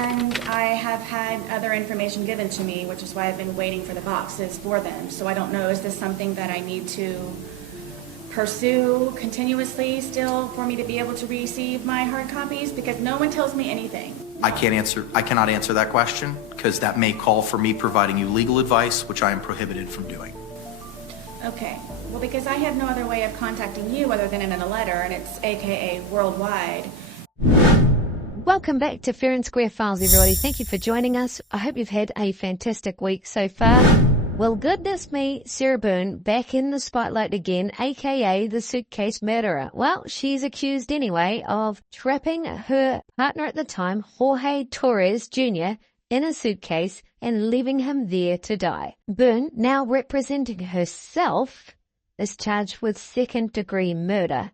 And I have had other information given to me, which is why I've been waiting for the boxes for them. So I don't know, is this something that I need to pursue continuously still for me to be able to receive my hard copies? Because no one tells me anything. I cannot answer that question because that may call for me providing you legal advice, which I am prohibited from doing. Okay. Well, because I have no other way of contacting you other than in a letter, and it's AKA worldwide. Welcome back to Fair and Square Files, everybody. Thank you for joining us. I hope you've had a fantastic week so far. Well, goodness me, Sarah Boone back in the spotlight again, aka the suitcase murderer. Well, she's accused anyway of trapping her partner at the time, Jorge Torres Jr., in a suitcase and leaving him there to die. Boone, now representing herself, is charged with second-degree murder.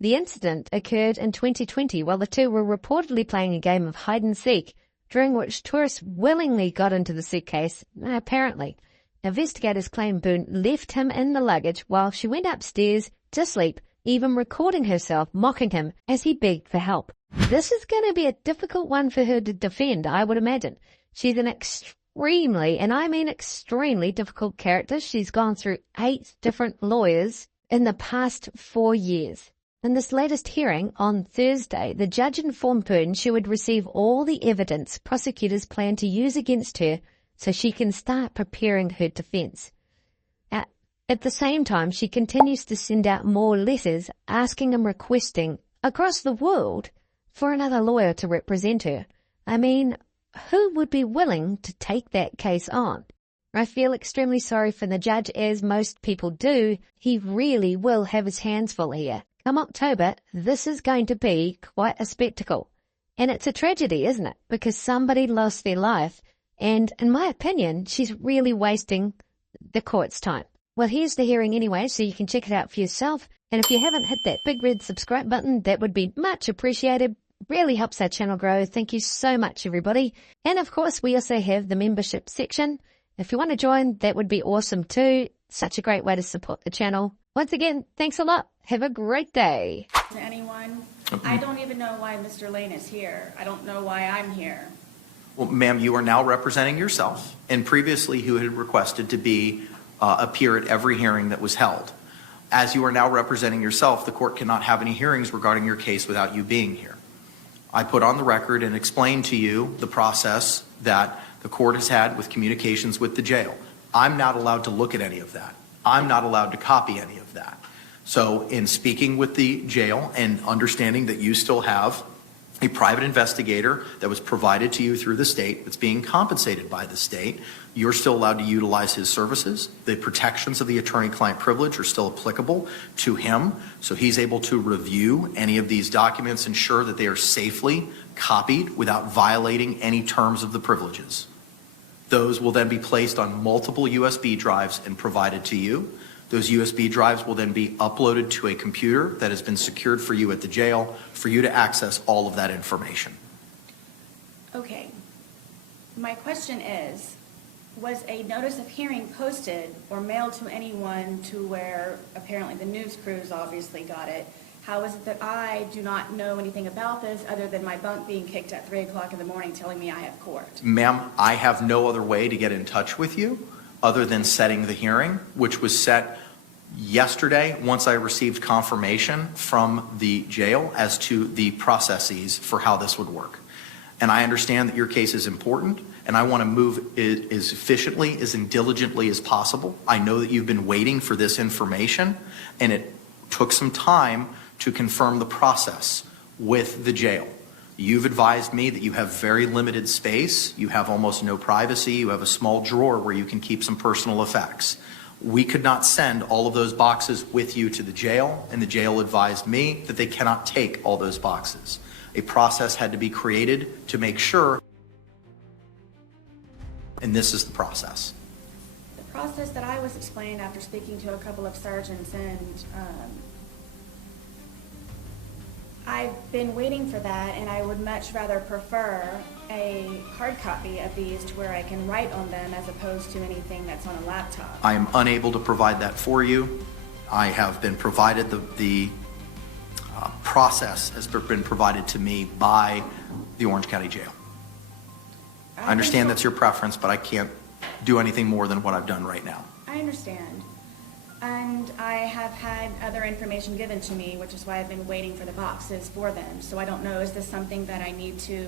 The incident occurred in 2020 while the two were reportedly playing a game of hide-and-seek, during which tourists willingly got into the suitcase, apparently. Investigators claim Boone left him in the luggage while she went upstairs to sleep, even recording herself mocking him as he begged for help. This is going to be a difficult one for her to defend, I would imagine. She's an extremely, and I mean extremely difficult character. She's gone through 8 different lawyers in the past 4 years. In this latest hearing on Thursday, the judge informed Boone she would receive all the evidence prosecutors plan to use against her so she can start preparing her defense. At the same time, she continues to send out more letters asking and requesting across the world for another lawyer to represent her. I mean, who would be willing to take that case on? I feel extremely sorry for the judge, as most people do. He really will have his hands full here. Come October, this is going to be quite a spectacle. And it's a tragedy, isn't it? Because somebody lost their life. And in my opinion, she's really wasting the court's time. Well, here's the hearing anyway, so you can check it out for yourself. And if you haven't hit that big red subscribe button, that would be much appreciated. Really helps our channel grow. Thank you so much, everybody. And of course, we also have the membership section. If you want to join, that would be awesome too. Such a great way to support the channel. Once again, thanks a lot. Have a great day. To anyone, I don't even know why Mr. Lane is here. I don't know why I'm here. Well, ma'am, you are now representing yourself, and previously you had requested to appear at every hearing that was held. As you are now representing yourself, the court cannot have any hearings regarding your case without you being here. I put on the record and explained to you the process that the court has had with communications with the jail. I'm not allowed to look at any of that. I'm not allowed to copy any of that. So in speaking with the jail and understanding that you still have a private investigator that was provided to you through the state that's being compensated by the state, you're still allowed to utilize his services. The protections of the attorney-client privilege are still applicable to him, so he's able to review any of these documents, ensure that they are safely copied without violating any terms of the privileges. Those will then be placed on multiple USB drives and provided to you. Those USB drives will then be uploaded to a computer that has been secured for you at the jail for you to access all of that information. Okay. My question is, was a notice of hearing posted or mailed to anyone to where apparently the news crews obviously got it? How is it that I do not know anything about this other than my bunk being kicked at 3 o'clock in the morning telling me I have court? Ma'am, I have no other way to get in touch with you other than setting the hearing, which was set yesterday once I received confirmation from the jail as to the processes for how this would work. And I understand that your case is important, and I want to move it as efficiently, as diligently as possible. I know that you've been waiting for this information, and it took some time to confirm the process with the jail. You've advised me that you have very limited space, you have almost no privacy, you have a small drawer where you can keep some personal effects. We could not send all of those boxes with you to the jail, and the jail advised me that they cannot take all those boxes. A process had to be created to make sure, and this is the process. The process that I was explained after speaking to a couple of sergeants, and I've been waiting for that, and I would much rather prefer a hard copy of these to where I can write on them as opposed to anything that's on a laptop. I am unable to provide that for you. I have been provided the process has been provided to me by the Orange County Jail. I understand that's your preference, but I can't do anything more than what I've done right now. I understand. And I have had other information given to me, which is why I've been waiting for the boxes for them. So I don't know, is this something that I need to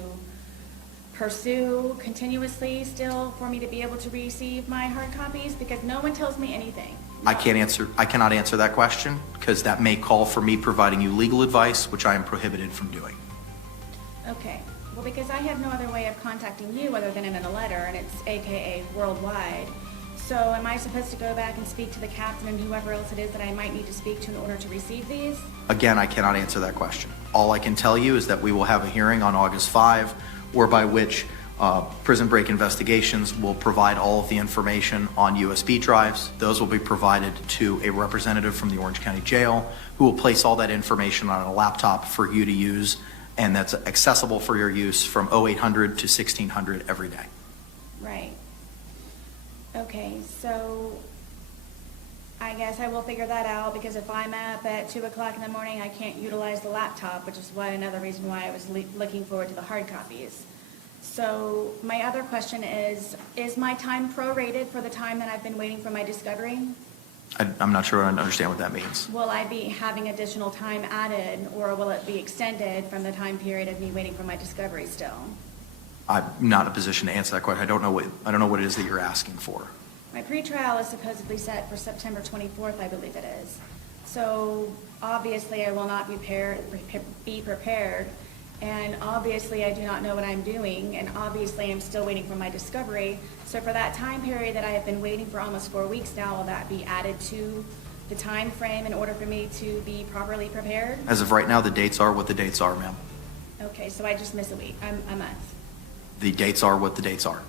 pursue continuously still for me to be able to receive my hard copies? Because no one tells me anything. I cannot answer that question because that may call for me providing you legal advice, which I am prohibited from doing. Okay. Well, because I have no other way of contacting you other than in a letter, and it's AKA worldwide. So am I supposed to go back and speak to the captain and whoever else it is that I might need to speak to in order to receive these? Again, I cannot answer that question. All I can tell you is that we will have a hearing on August 5, whereby which Prison Break Investigations will provide all of the information on USB drives. Those will be provided to a representative from the Orange County Jail who will place all that information on a laptop for you to use, and that's accessible for your use from 0800 to 1600 every day. Right. Okay, so I guess I will figure that out, because if I'm up at 2 o'clock in the morning, I can't utilize the laptop, which is another reason why I was looking forward to the hard copies. So my other question is my time prorated for the time that I've been waiting for my discovery? I'm not sure I understand what that means. Will I be having additional time added, or will it be extended from the time period of me waiting for my discovery still? I'm not in a position to answer that question. I don't know what it is that you're asking for. My pretrial is supposedly set for September 24th, I believe it is. So obviously I will not be prepared, and obviously I do not know what I'm doing, and obviously I'm still waiting for my discovery. So for that time period that I have been waiting for almost 4 weeks now, will that be added to the time frame in order for me to be properly prepared? As of right now, the dates are what the dates are, ma'am. Okay, so I just miss a month. The dates are what the dates are.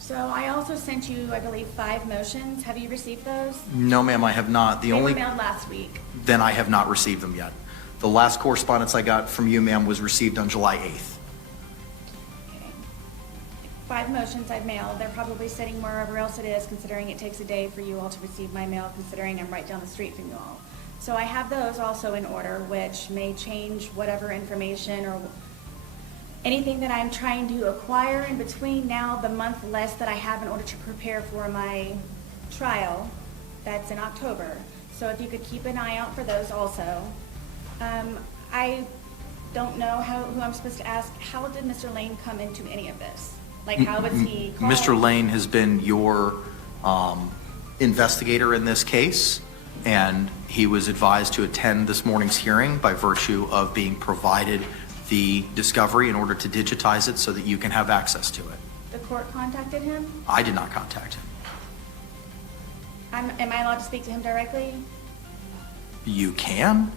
So I also sent you, I believe, 5 motions. Have you received those? No, ma'am, I have not. They were mailed last week. Then I have not received them yet. The last correspondence I got from you, ma'am, was received on July 8th. Okay. 5 motions I've mailed. They're probably sitting wherever else it is, considering it takes a day for you all to receive my mail, considering I'm right down the street from you all. So I have those also in order, which may change whatever information or anything that I'm trying to acquire in between now, the month less that I have in order to prepare for my trial. That's in October. So if you could keep an eye out for those also. I don't know who I'm supposed to ask. How did Mr. Lane come into any of this? Like, how was he called? Mr. Lane has been your investigator in this case, and he was advised to attend this morning's hearing by virtue of being provided the discovery in order to digitize it so that you can have access to it. The court contacted him? I did not contact him. Am I allowed to speak to him directly? You can?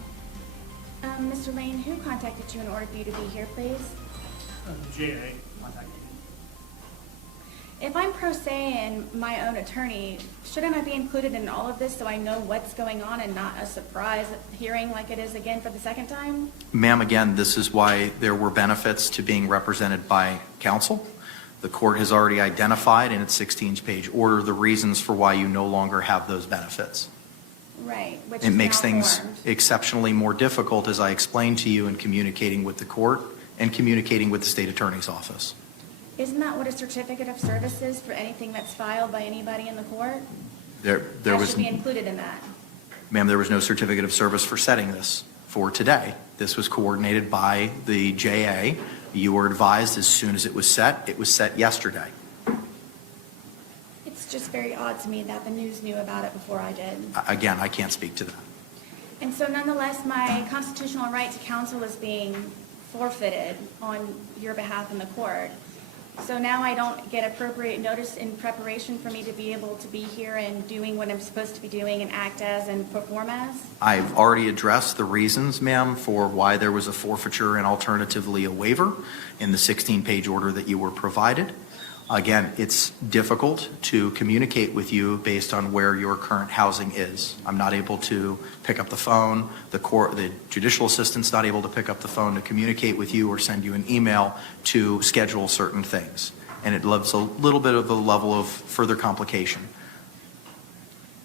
Mr. Lane, who contacted you in order for you to be here, please? JA contacted me. If I'm pro se and my own attorney, shouldn't I be included in all of this so I know what's going on and not a surprise hearing like it is again for the second time? Ma'am, again, this is why there were benefits to being represented by counsel. The court has already identified in its 16-page order the reasons for why you no longer have those benefits. Right, which It is makes things malformed. exceptionally more difficult, as I explained to you, in communicating with the court and communicating with the state attorney's office. Isn't that what a certificate of service is for anything that's filed by anybody in the court? There I was, should be included in that. ma'am, there was no certificate of service for setting this for today. This was coordinated by the JA. You were advised as soon as it was set. It was set yesterday. It's just very odd to me that the news knew about it before I did. Again, I can't speak to that. And so nonetheless, my constitutional right to counsel is being forfeited on your behalf in the court. So now I don't get appropriate notice in preparation for me to be able to be here and doing what I'm supposed to be doing and act as and perform as? I've already addressed the reasons, ma'am, for why there was a forfeiture and alternatively a waiver in the 16-page order that you were provided. Again, it's difficult to communicate with you based on where your current housing is. I'm not able to pick up the phone. The judicial assistant's not able to pick up the phone to communicate with you or send you an email to schedule certain things. And it leaves a little bit of a level of further complication.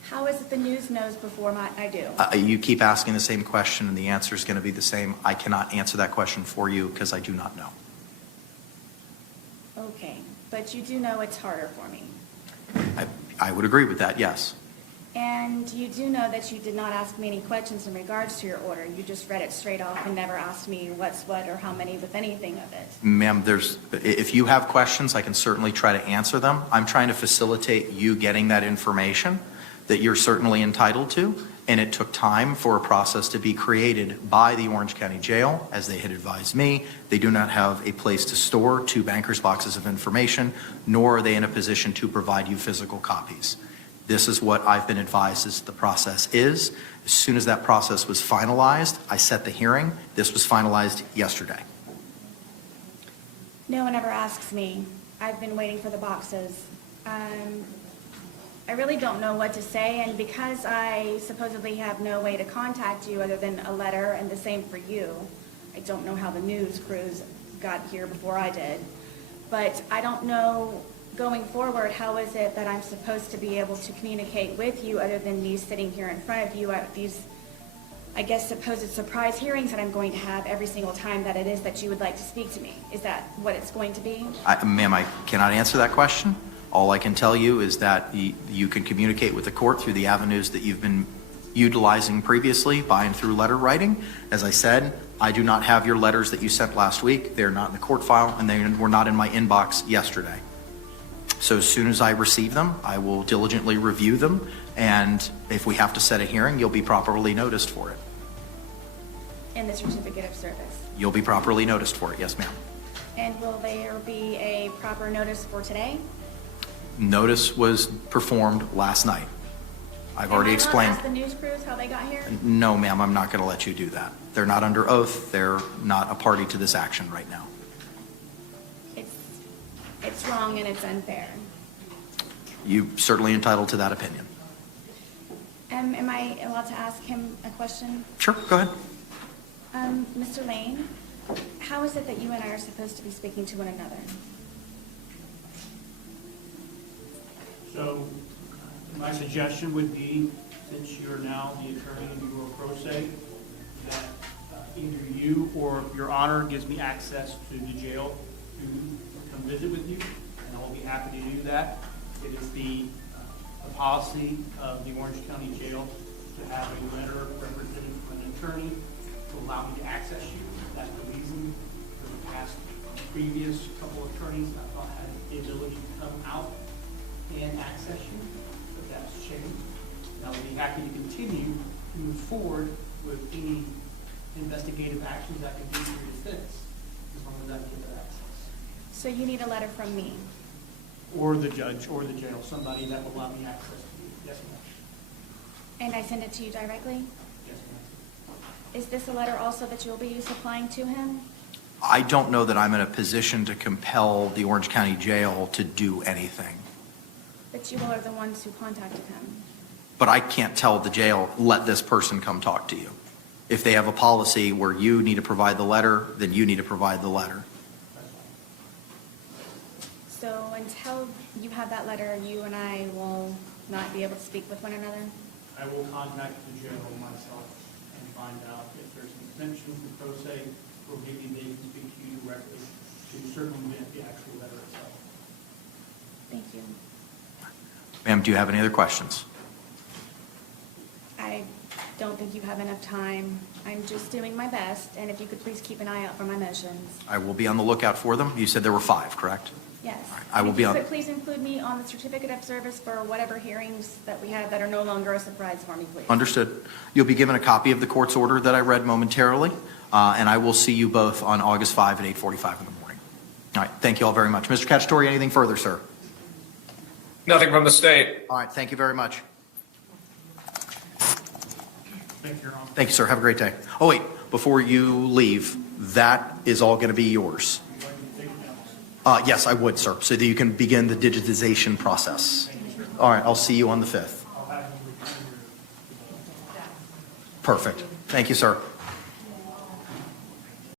How is it the news knows before I do? You keep asking the same question and the answer is going to be the same. I cannot answer that question for you because I do not know. Okay, but you do know it's harder for me. I would agree with that, yes. And you do know that you did not ask me any questions in regards to your order. You just read it straight off and never asked me what's what or how many with anything of it. Ma'am, if you have questions, I can certainly try to answer them. I'm trying to facilitate you getting that information that you're certainly entitled to, and it took time for a process to be created by the Orange County Jail, as they had advised me. They do not have a place to store 2 banker's boxes of information, nor are they in a position to provide you physical copies. This is what I've been advised as the process is. As soon as that process was finalized, I set the hearing. This was finalized yesterday. No one ever asks me. I've been waiting for the boxes. I really don't know what to say, and because I supposedly have no way to contact you other than a letter, and the same for you, I don't know how the news crews got here before I did, but I don't know going forward, how is it that I'm supposed to be able to communicate with you other than me sitting here in front of you at these, I guess, supposed surprise hearings that I'm going to have every single time that it is that you would like to speak to me? Is that what it's going to be? Ma'am, I cannot answer that question. All I can tell you is that you can communicate with the court through the avenues that you've been utilizing previously, by and through letter writing. As I said, I do not have your letters that you sent last week. They're not in the court file, and they were not in my inbox yesterday. So as soon as I receive them, I will diligently review them, and if we have to set a hearing, you'll be properly noticed for it. And the certificate of service? You'll be properly noticed for it, yes, ma'am. And will there be a proper notice for today? Notice was performed last night. I've already explained. Ask the news crews how they got here? No, ma'am, I'm not going to let you do that. They're not under oath. They're not a party to this action right now. It's wrong and it's unfair. You're certainly entitled to that opinion. Am I allowed to ask him a question? Sure, go ahead. Mr. Lane, how is it that you and I are supposed to be speaking to one another? So my suggestion would be, since you're now the attorney and you are pro se, that either you or your honor gives me access to the jail to come visit with you, and I will be happy to do that. It is the policy of the Orange County Jail to have a letter represented from an attorney to allow me to access you. That's the reason for the past previous couple of attorneys I thought had the ability to come out and access you, but that's changed. And I will be happy to continue to move forward with any investigative actions I can do for your defense, as long as I get that access. So you need a letter from me? Or the judge, or the jail, somebody that will allow me access to you. Yes, ma'am. And I send it to you directly? Yes, ma'am. Is this a letter also that you'll be supplying to him? I don't know that I'm in a position to compel the Orange County Jail to do anything. But you all are the ones who contacted him. But I can't tell the jail, let this person come talk to you. If they have a policy where you need to provide the letter, then you need to provide the letter. So until you have that letter, you and I will not be able to speak with one another? I will contact the jail myself and find out if there's an exemption for pro se, or maybe they can speak to you directly to circumvent the actual letter itself. Thank you. Ma'am, do you have any other questions? I don't think you have enough time. I'm just doing my best, and if you could please keep an eye out for my motions. I will be on the lookout for them. You said there were 5, correct? Yes. right, I will be on- If you could please include me on the certificate of service for whatever hearings that we have that are no longer a surprise for me, please. Understood. You'll be given a copy of the court's order that I read momentarily, and I will see you both on August 5 at 8:45 in the morning. All right, thank you all very much. Mr. Cacciatore, anything further, sir? Nothing from the state. All right, thank you very much. Thank you, Your Honor. Thank you, sir. Have a great day. Oh, wait, before you leave, that is all going to be yours. Yes, I would, sir, so that you can begin the digitization process. All right, I'll see you on the 5th. I'll have you return your Perfect. Thank you, sir.